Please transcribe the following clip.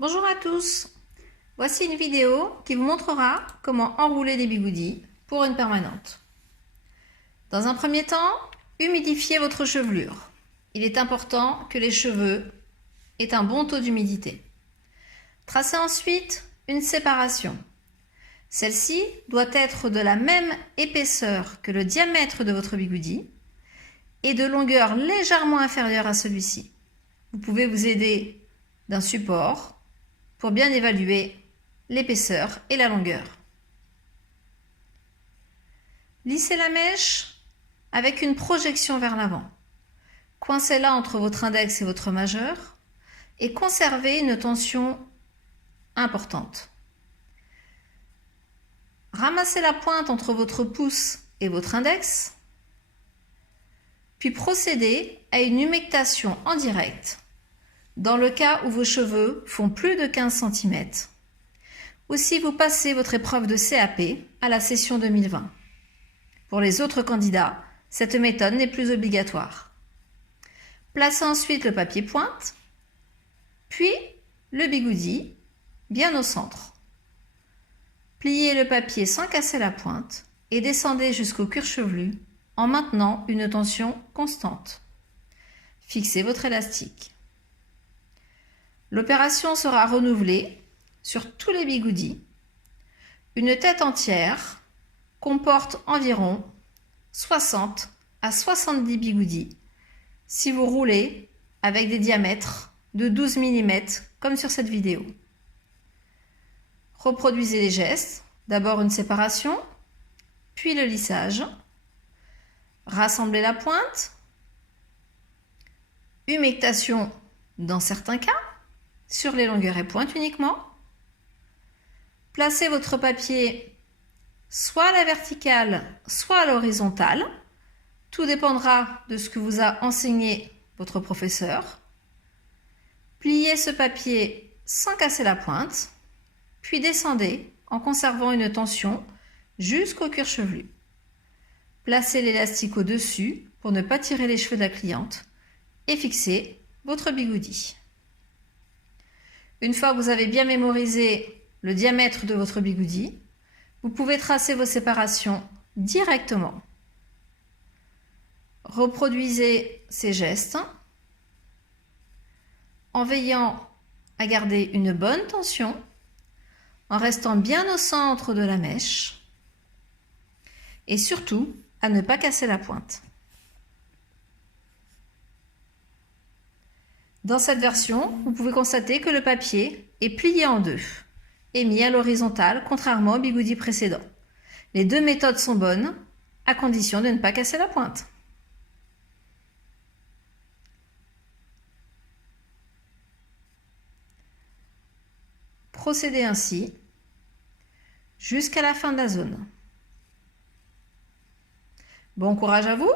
Bonjour à tous, voici une vidéo qui vous montrera comment enrouler des bigoudis pour une permanente. Dans un premier temps, humidifiez votre chevelure. Il est important que les cheveux aient un bon taux d'humidité. Tracez ensuite une séparation. Celle-ci doit être de la même épaisseur que le diamètre de votre bigoudi et de longueur légèrement inférieure à celui-ci. Vous pouvez vous aider d'un support pour bien évaluer l'épaisseur et la longueur. Lissez la mèche avec une projection vers l'avant. Coincez-la entre votre index et votre majeur et conservez une tension importante. Ramassez la pointe entre votre pouce et votre index, puis procédez à une humectation en direct dans le cas où vos cheveux font plus de 15 cm, ou si vous passez votre épreuve de CAP à la session 2020. Pour les autres candidats, cette méthode n'est plus obligatoire. Placez ensuite le papier pointe, puis le bigoudi bien au centre. Pliez le papier sans casser la pointe et descendez jusqu'au cuir chevelu en maintenant une tension constante. Fixez votre élastique. L'opération sera renouvelée sur tous les bigoudis. Une tête entière comporte environ 60 à 70 bigoudis si vous roulez avec des diamètres de 12 mm comme sur cette vidéo. Reproduisez les gestes, d'abord une séparation, puis le lissage. Rassemblez la pointe, humectation dans certains cas, sur les longueurs et pointes uniquement. Placez votre papier soit à la verticale, soit à l'horizontale. Tout dépendra de ce que vous a enseigné votre professeur. Pliez ce papier sans casser la pointe, puis descendez en conservant une tension jusqu'au cuir chevelu. Placez l'élastique au-dessus pour ne pas tirer les cheveux de la cliente et fixez votre bigoudi. Une fois que vous avez bien mémorisé le diamètre de votre bigoudi, vous pouvez tracer vos séparations directement. Reproduisez ces gestes en veillant à garder une bonne tension, en restant bien au centre de la mèche et surtout à ne pas casser la pointe. Dans cette version, vous pouvez constater que le papier est plié en deux et mis à l'horizontale, contrairement au bigoudi précédent. Les deux méthodes sont bonnes, à condition de ne pas casser la pointe. Procédez ainsi jusqu'à la fin de la zone. Bon courage à vous!